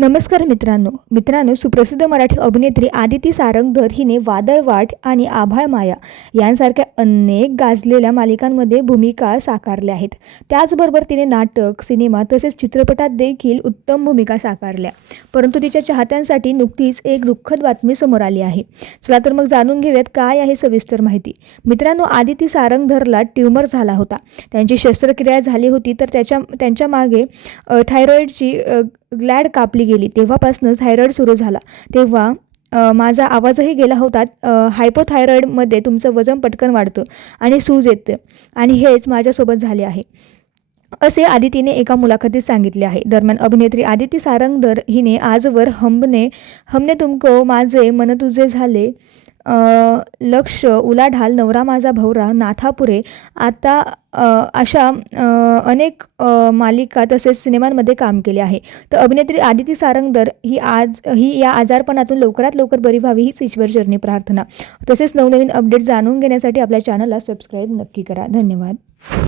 नमस्कार मित्रांनो. मित्रांनो सुप्रसिद्ध मराठी अभिनेत्री आदिती सारंगधर हिने वादळवाट आणि आभाळ माया यांसारख्या अनेक गाजलेल्या मालिकांमध्ये भूमिका साकारल्या आहेत. त्याचबरोबर तिने नाटक सिनेमा तसेच चित्रपटात देखील उत्तम भूमिका साकारल्या. परंतु तिच्या चाहत्यांसाठी नुकतीच एक दुःखद बातमी समोर आली आहे. चला तर मग जाणून घेऊयात काय आहे सविस्तर माहिती. मित्रांनो आदिती सारंगधरला ट्यूमर झाला होता. त्यांची शस्त्रक्रिया झाली होती तर त्याच्या त्यांच्या मागे थायरॉईडची ग्लॅड कापली गेली. तेव्हापासून थायरॉईड सुरू झाला. तेव्हा माझा आवाजही गेला होता हायपोथायरॉईडमध्ये तुमचं वजन पटकन वाढतं आणि सूज येते आणि हेच माझ्यासोबत झाले आहे. असे आदितीने एका मुलाखतीत सांगितले आहे. दरम्यान अभिनेत्री आदिती सारंगधर हिने आजवर हमने हमने तुमको माझे मन तुझे झाले लक्ष उलाढाल नवरा माझा भवरा नाथापुरे. आता अशा अनेक मालिका तसेच सिनेमांमध्ये काम केले आहे. तर अभिनेत्री आदिती सारंगदर ही आज ही या आजारपणातून लवकरात लवकर बरी व्हावी हीच ईश्वरचरणी प्रार्थना. तसेच नवनवीन अपडेट जाणून घेण्यासाठी आपल्या चॅनलला सबस्क्राईब नक्की करा. धन्यवाद.